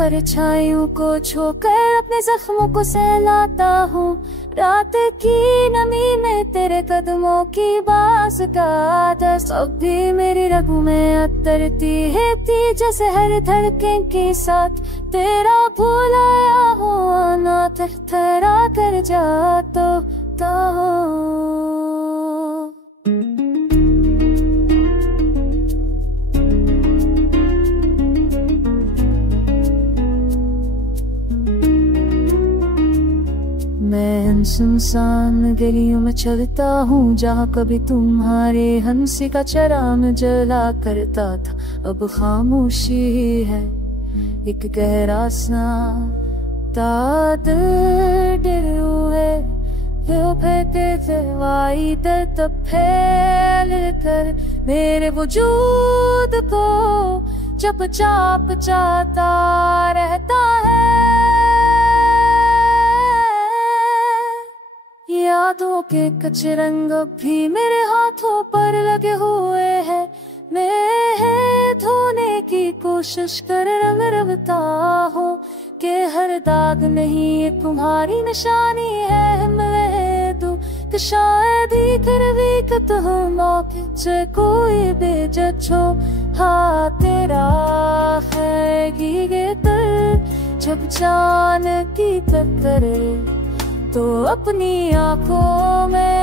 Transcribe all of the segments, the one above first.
परछाइयों को छोकर अपने जख्मों को सहलाता हूँ। रात की नमी में तेरे कदमों की बास का दस अब भी मेरी रगों में अतरती है थी, जैसे हर धड़कन के साथ तेरा भुलाया हुआ ना थरथरा कर जाता हो। मैं सुनसान गलियों में चलता हूँ जहाँ कभी तुम्हारे हंसी का चराग जला करता था, अब खामोशी है एक गहरा सा दिल हुए फैलाई दर्द फैल कर मेरे वजूद को जब चाप जाता रहता है। यादों के कच्चे रंग भी मेरे हाथों पर लगे हुए हैं, मैं धोने की कोशिश कर रंग रवता हूँ कि हर दाग नहीं ये तुम्हारी निशानी है। मैं दूं कि शायद ही कर विकत हो मौके से कोई बेजो हाँ तेरा है ये दिल जब जान की टक्कर तो अपनी आंखों में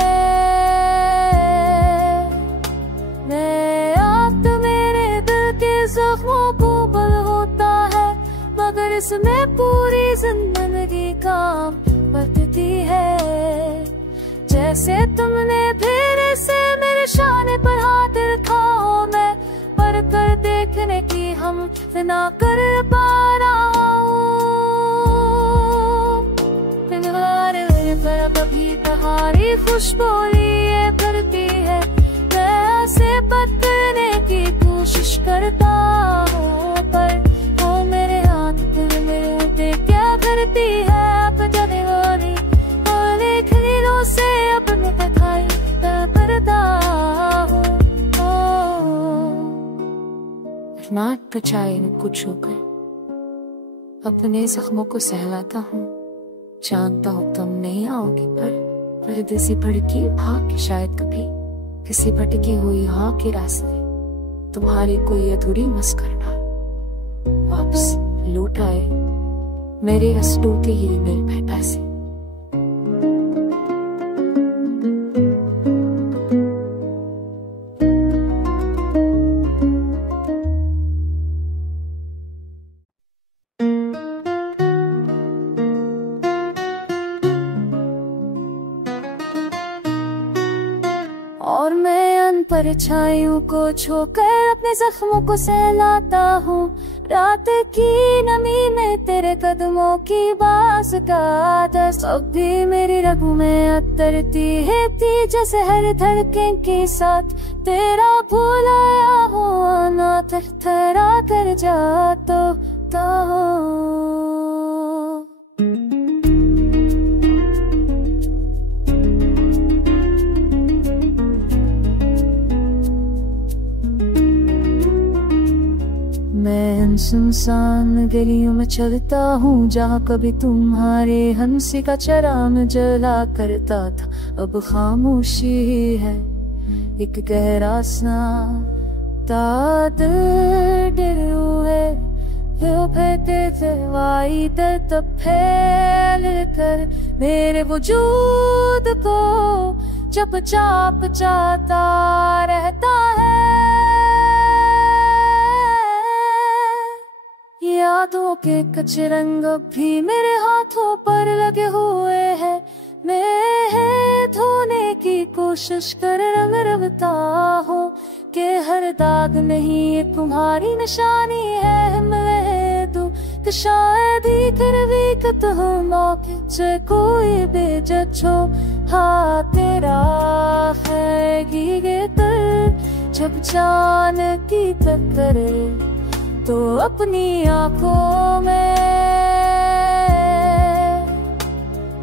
मैं आप तो मेरे दिल के जख्मों को बल होता है, मगर इसमें पूरी जिंदगी काम बरतती है। जैसे तुमने फिर से मेरे शाने पर हाथ रखा हो, मैं पर कर देखने की हम ना कर पा रहा हूँ। पर कभी तुम्हारी खुशबू लिए करती है, मैं से बात करने की कोशिश करता हूँ, पर वो मेरे हाथ पर मेरे क्या करती है अब जाने वाली और एक नीलों से अपने दिखाई करता हूँ। नाट पचाए कुछ होकर अपने जख्मों को सहलाता हूँ, जानता हूँ तुम नहीं आओगी पर परदेसी भड़की भाग के शायद कभी किसी भटकी हुई हाँ के रास्ते तुम्हारी कोई अधूरी मुस्कुराहट वापस लौट आए मेरे रस टूटे ही मेरे पैसे। और मैं परछाइयों को छोकर अपने जख्मों को सहलाता हूँ। रात की नमी में तेरे कदमों की बास का दस अब भी मेरी रगों में अतरती है थी, जैसे हर धड़कन के साथ तेरा भुलाया हुआ ना थरथरा कर जाता हो। मैं सुनसान गलियों में चलता हूँ जहाँ कभी तुम्हारे हंसी का चराग जला करता था, अब खामोशी है एक गहरा सा दिल हुए फैलाई दर्द फैल कर मेरे वजूद को जब चाप जाता रहता है। यादों के कच्चे रंग भी मेरे हाथों पर लगे हुए हैं, मैं धोने की कोशिश कर रंग रवता हूँ कि हर दाग नहीं ये तुम्हारी निशानी है। मैं दूं कि शायद ही कर विकत हो मौके से कोई बेजो हाँ तेरा है ये दिल जब जान की टक्कर तो अपनी आंखों में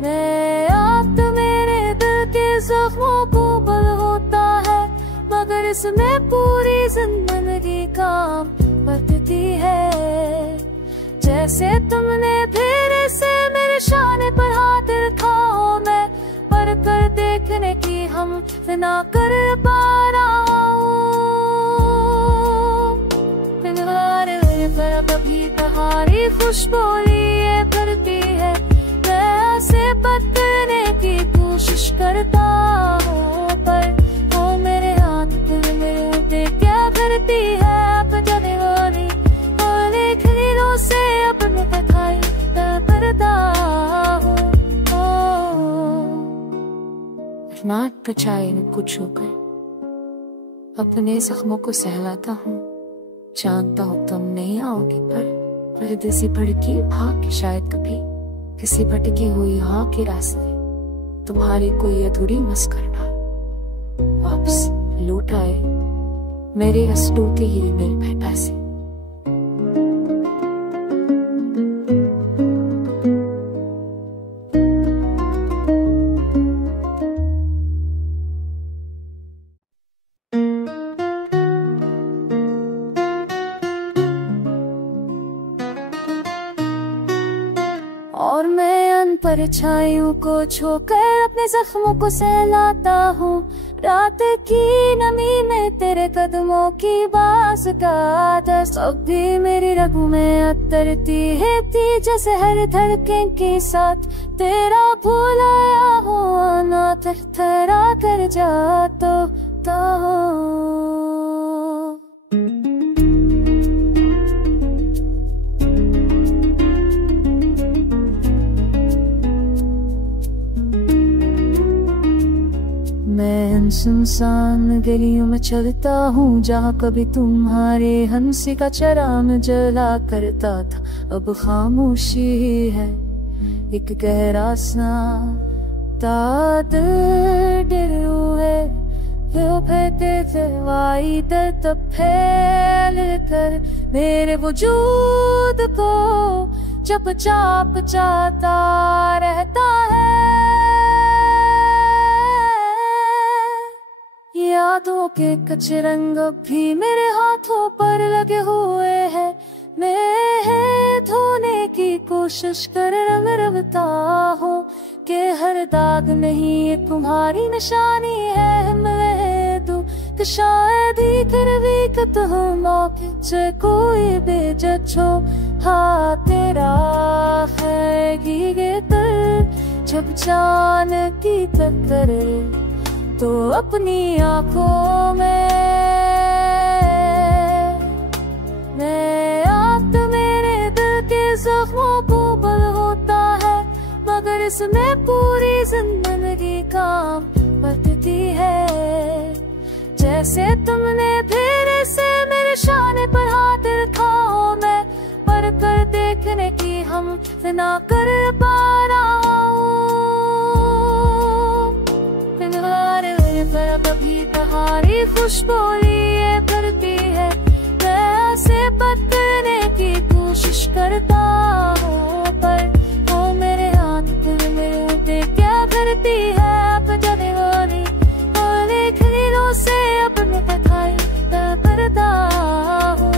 मैं आप तो मेरे दिल के जख्मों को बल होता है, मगर इसमें पूरी जिंदगी काम बरतती है। जैसे तुमने फिर से मेरे शाने पर हाथ रखा हो, मैं पर कर देखने की हम ना कर पा रहा हूँ। पर कभी तुम्हारी खुशबोली ये करती है, मैं से पकड़ने की कोशिश करता हूँ, पर वो मेरे हाथ पर मेरे क्या करती है। अब जाने वाली और लिखने से अपने कथाई करता हूँ। नाट बचाए कुछ होकर अपने जख्मों को सहलाता हूँ, जानता हूँ तुम नहीं आओगे, पर परदेसी भड़की भाग शायद कभी किसी भटकी हुई हाँ के रास्ते तुम्हारी कोई अधूरी मस्करना वापस लौट आए मेरे हंसटू के हीरे मेरे भेटा से। और मैं परछाइयों को छोकर अपने जख्मों को सहलाता हूँ, रात की नमी में तेरे कदमों की बास का दस्त अब भी मेरी रगों में अतरती है थी, जैसे हर धड़कन के साथ तेरा भुलाया हुआ ना थरथरा कर जाता हूँ। मैं सुनसान गलियों में चलता हूँ, जहाँ कभी तुम्हारे हंसी का चराग जला करता था, अब खामोशी है एक गहरा सा ताद डर हुए फैलवाई दर्द फैल कर मेरे वजूद को जब चाप जाता रहता है। यादों के कच्चे रंग भी मेरे हाथों पर लगे हुए हैं, मैं धोने की कोशिश कर रंगता हूँ कि हर दाग नहीं ये तुम्हारी निशानी है। मैं दूं कि शायद ही करवीकत हूँ मौके से कोई बेजज हो, हाँ तेरा है ये तर जब जान की टक्कर तो अपनी आँखों में आप तो मेरे दिल के जख्मों को बल होता है, मगर इसमें पूरी जिंदगी काम बरतती है। जैसे तुमने फिर से मेरे शाने पर हाथ रखा हो, मैं पर कर देखने की हम ना कर पा रहा हूँ। कभी तुम्हारी खुशबोली ये करती है, मैं से पकड़ने की कोशिश करता हूँ, पर वो मेरे हाथ पर मेरे क्या करती है। अब जाने वाली और लिखने से अपने कथाई करता हूँ।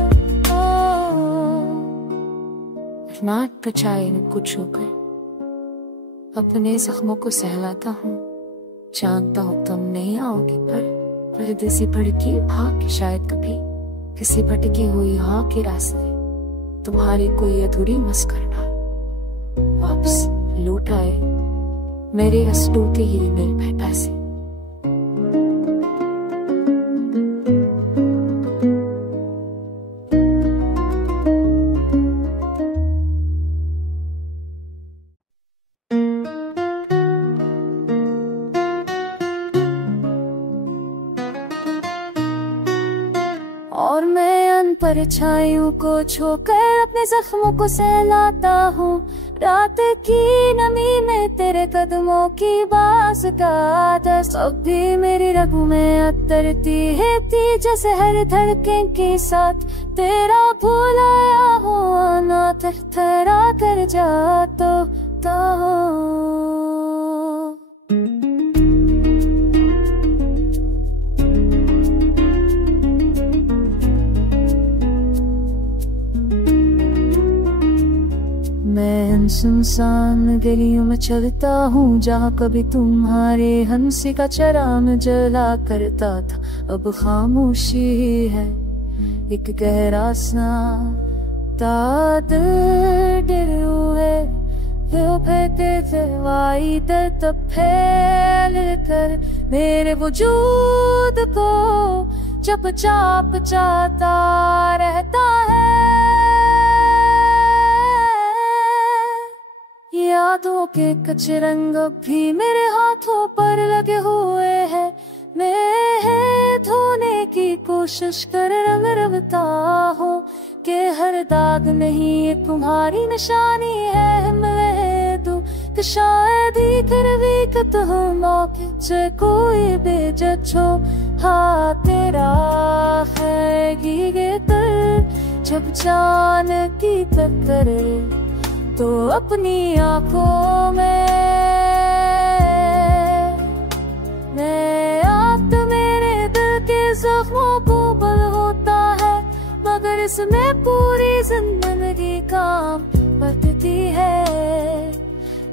नाट बचाए कुछ होकर अपने जख्मों को सहलाता हूँ, जानता हूँ तुम नहीं आओगे, पर परदेसी भड़की भाग शायद कभी किसी भटकी हुई हाँ के रास्ते तुम्हारी कोई अधूरी मस्करना वापस लौट आए मेरे हंसटू के हीरे मेरे भेटा से। और मैं परछाइयों को छोकर अपने जख्मों को सहलाता हूँ, रात की नमी में तेरे कदमों की बास का दस्त अब भी मेरी रगों में अतरती है थी, जैसे हर धड़कन के साथ तेरा भुलाया हुआ ना थरथरा कर जाता हूँ। सुनसान गलियों में चलता हूँ, जहाँ कभी तुम्हारे हंसी का चराग जला करता था, अब खामोशी है एक गहरा सा दिल हुए तब फैल कर मेरे वजूद को जब चाप जाता रहता है। यादों के कच्चे रंग भी मेरे हाथों पर लगे हुए हैं, मैं धोने की कोशिश कर रंगता हूँ कि हर दाग नहीं ये तुम्हारी निशानी है। मैं तू कि शायद ही कर विकत हो मौके से कोई बेजो हाँ तेरा है ये तर जब जान की टक्कर तो अपनी आंखों में मैं आप तो मेरे दिल के जख्मों को बल होता है, मगर इसमें पूरी जिंदगी काम बरतती है।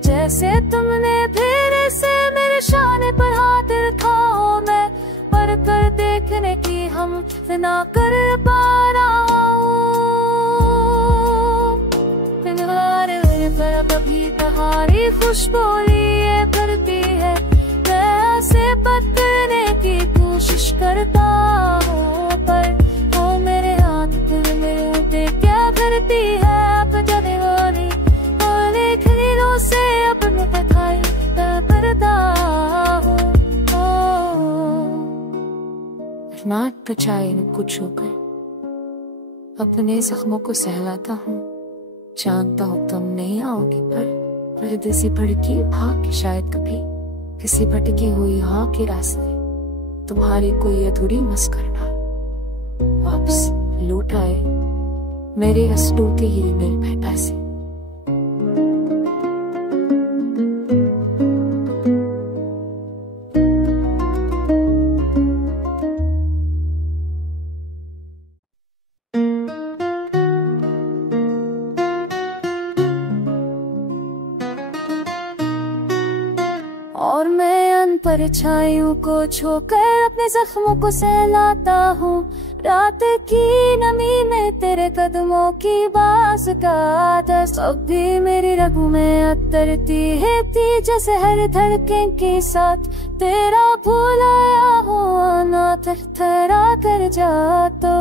जैसे तुमने फिर से मेरे शाने पर हाथ रखा हो, मैं पर कर देखने की हम ना कर पा रहा हूँ। कभी तुम्हारी खुशबू लिए करती है, मैं से बात करने की कोशिश करता हूँ, पर वो मेरे हाथ पर मेरे क्या करती है अब जाने वाली और एक हीरो से अपने दिखाई करता हूँ। नाट बचाए कुछ होकर अपने जख्मों को सहलाता हूँ, जानता हूँ तुम नहीं आओगे पर परदेसी भड़की भाग शायद कभी किसी भटकी हुई हाँ के रास्ते तुम्हारी कोई अधूरी मस्करा वापस लौट आए मेरे हंसू के ही मेरे पैसे। और मैं अन परछाइयों को छोकर अपने जख्मों को सहलाता हूँ, रात की नमी में तेरे कदमों की बास का दस्त अब भी मेरी रगों में अतरती है थी, जैसे हर धड़कन के साथ तेरा भुलाया हुआ ना थरथरा कर जाता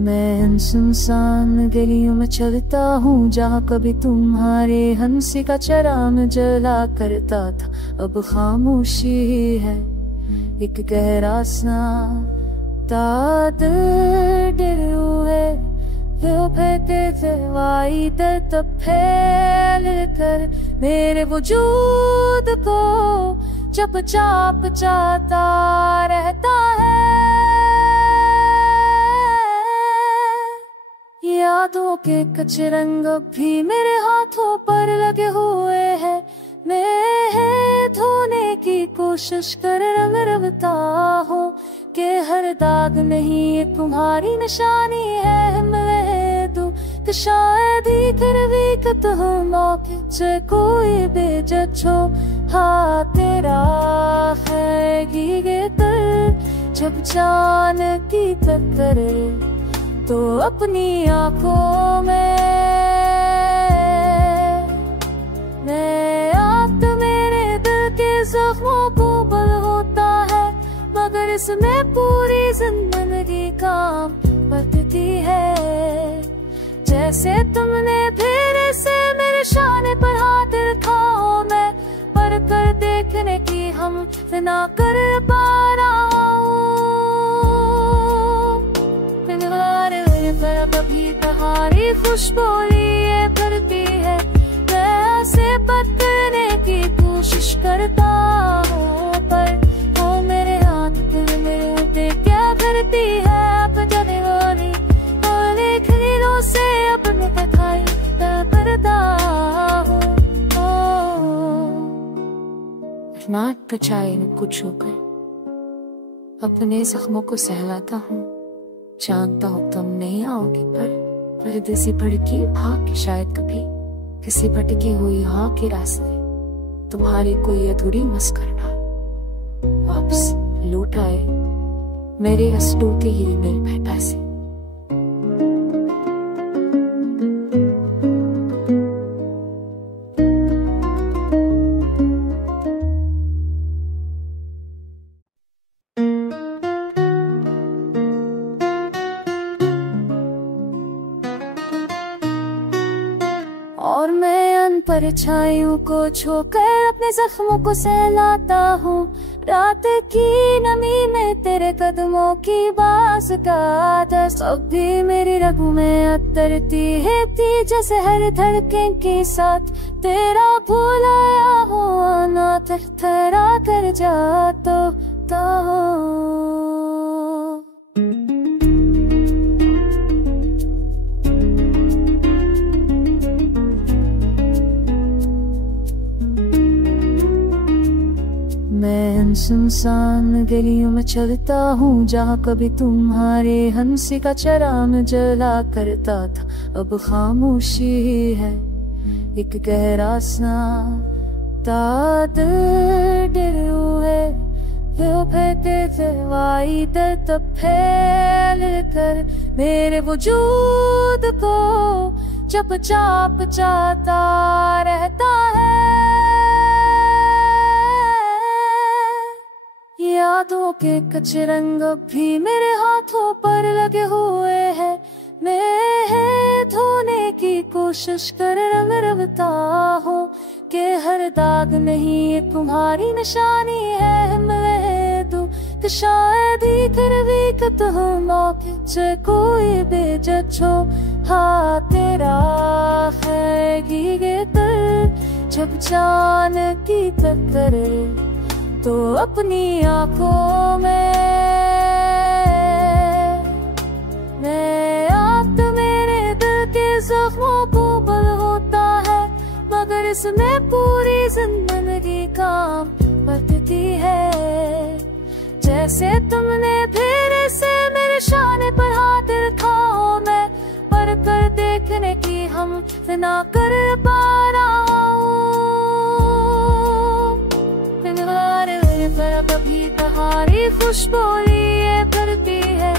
मैं सुनसान गलियों में चलता हूँ, जहाँ कभी तुम्हारे हंसी का चराग जला करता था, अब खामोशी है एक गहरा सा दिल हुए तब फैल कर मेरे वजूद को जब चाप जाता रहता है। यादों के कच्चे रंग भी मेरे हाथों पर लगे हुए हैं, मैं धोने की कोशिश कर रंगता हूँ कि हर दाग नहीं ये तुम्हारी निशानी है। मैं तू कि शायद ही कर विकत हो मौके से कोई बेजो हाँ तेरा है ये तर जब जान की टक्कर तो अपनी आंखों में मैं आप तो मेरे दिल के जख्मों को बल होता है, मगर इसमें पूरी जिंदगी काम बरतती है। जैसे तुमने फिर से मेरे शाने पर हाथ रखा हो, मैं पर कर देखने की हम ना कर पा रहा हूँ। कभी तुम्हारी खुशबू लिए करती है, मैं से बात करने की कोशिश करता हूँ, पर वो मेरे हाथ पर मेरे क्या करती है अब जाने वाली और एक हीरो से अपने दिखाई करता हूँ। नाक कचाए कुछ होकर अपने जख्मों को सहलाता हूँ। जानता हूँ तुम नहीं आओगे, पर परदेसी भड़की भाग शायद कभी किसी भटकी हुई हाँ के रास्ते तुम्हारी कोई अधूरी मस्करा वापस लौट आए मेरे हंसू के ही मेरे भेटा से। और मैं अनपर छाइयों को छोकर अपने जख्मों को सहलाता हूँ। रात की नमी में तेरे कदमों की बास का दस अब भी मेरी रगों में अतरती है थी, जैसे हर धड़कन के साथ तेरा भुलाया हो आना थरथरा कर जाता हो। मैं सुनसान गलियों में चलता हूँ जहाँ कभी तुम्हारे हंसी का चराग जला करता था, अब खामोशी है एक गहरा सा दिल हुए फैलवाई दर्द फैल कर मेरे वजूद को चुपचाप जाता रहता है। यादों के कच्चे रंग भी मेरे हाथों पर लगे हुए हैं, मैं धोने की कोशिश कर रंग रवता हूँ कि हर दाग नहीं ये तुम्हारी निशानी है। मैं तू कि शायद ही कर विकत हो मौके से कोई बेजो हाँ तेरा है ये दिल जब जान की टक्कर तो अपनी आंखों में मैं आप मेरे दिल के जख्मों को बल होता है, मगर इसमें पूरी जिंदगी काम बरतती है। जैसे तुमने फिर से मेरे शाने पर हाथ रखा हो, मैं पर कर देखने की हम ना कर पा रहा हूँ। पर कभी तुम्हारी खुशबू लिए करती है,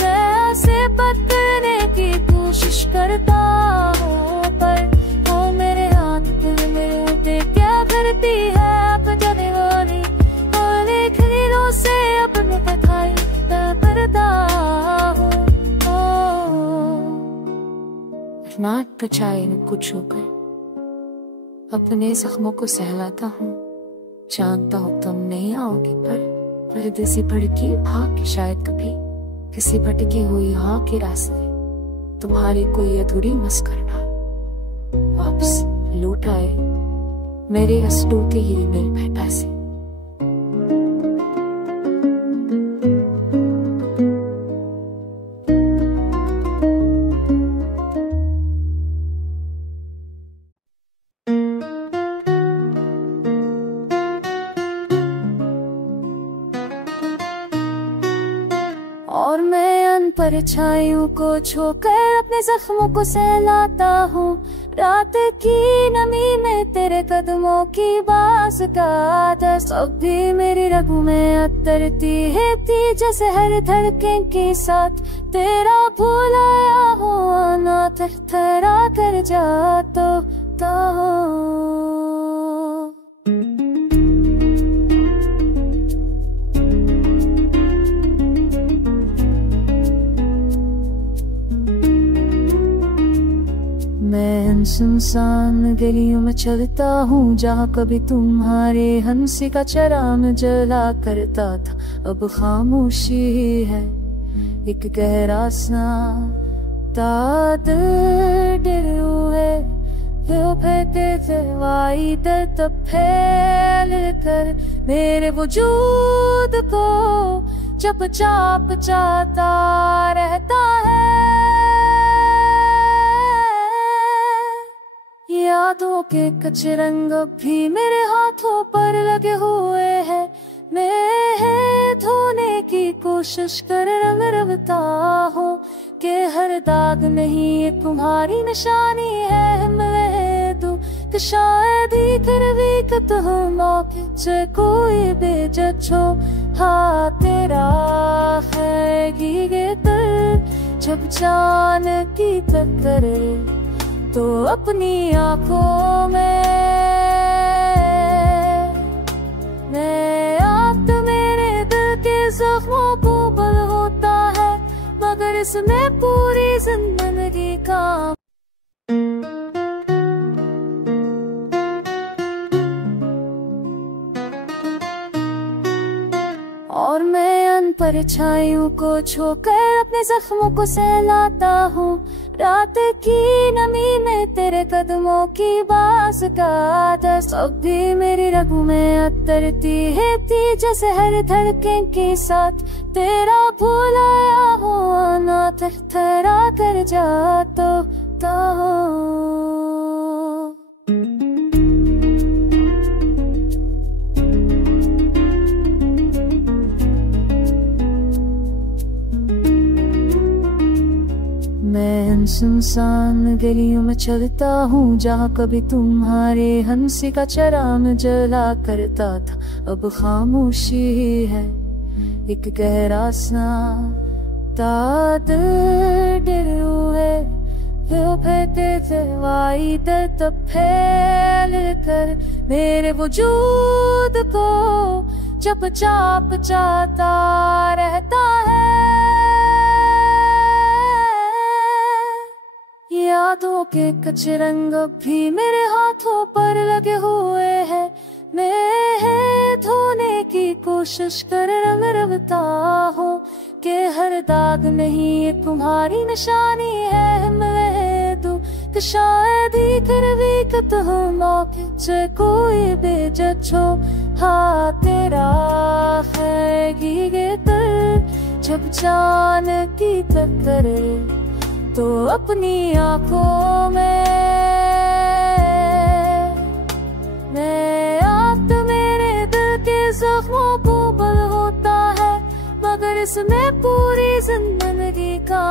मैं से बदलने की कोशिश करता हूँ, पर वो मेरे हाथ दिल में उठे क्या करती है अब जाने वाली और एक नीलों से अपने दिखाई करता हूँ। नाक कचाए कुछ होकर अपने जख्मों को सहलाता हूँ। जानता हूँ तुम नहीं आओगे, पर परदेसी भड़की भाग शायद कभी किसी भटकी हुई हाँ के रास्ते तुम्हारी कोई अधूरी मस्करा वापस लौट आए मेरे हंसू के ही मेरे भेटा से। और मैं अनपर छाइयों को छोकर अपने जख्मों को सहलाता हूँ। रात की नमी में तेरे कदमों की बास का दस अब भी मेरी रगों में अतरती है थी, जैसे हर धड़कन के साथ तेरा भुलाया हो आना थरथरा कर जाता हो। मैं सुनसान गलियों में चलता हूँ जहाँ कभी तुम्हारे हंसी का चराग जला करता था, अब खामोशी है एक गहरा सा दिल हुए फैलवाई दर्द फैल कर मेरे वजूद को चुपचाप जाता रहता है। यादों के कुछ रंग भी मेरे हाथों पर लगे हुए हैं। मैं धोने की कोशिश कर रंग रवता हूँ कि हर दाग नहीं ये तुम्हारी निशानी है। मैं दूं कि शायद ही कर भी कत हूँ मौके से कोई बेजो हाँ तेरा है गीगे तर जब जान की टक्कर तो अपनी आंखों में मैं आप तो मेरे दिल के जख्मों को बल होता है मगर इसमें पूरी जिंदगी का और मैं अन परछाइयों को छूकर अपने जख्मों को सहलाता हूँ। रात की नमी में तेरे कदमों की बास का दस अब भी मेरी रगों में अतरती है थी जैसे हर धड़कन के साथ तेरा भुलाया हुआ ना थरथरा कर जाता हूँ। मैं सुनसान गलियों में चलता हूँ जहाँ कभी तुम्हारे हंसी का चराग जला करता था अब खामोशी है एक गहरा सा दिल हुए तब फैल कर मेरे वजूद को जब चाप जाता रहता है। यादों के कुछ रंग भी मेरे हाथों पर लगे हुए हैं। मैं धोने की कोशिश कर रंग रवता हूँ कि हर दाग नहीं ये तुम्हारी निशानी है। मैं दूं कि शायद ही कर भी कत हूँ मौके से कोई बेजो हाँ तेरा है गीगे तर जब जान की टक्कर तो अपनी आंखों में मैं आप तो मेरे दिल के जख्मों को बल होता है मगर इसमें पूरी जिंदगी का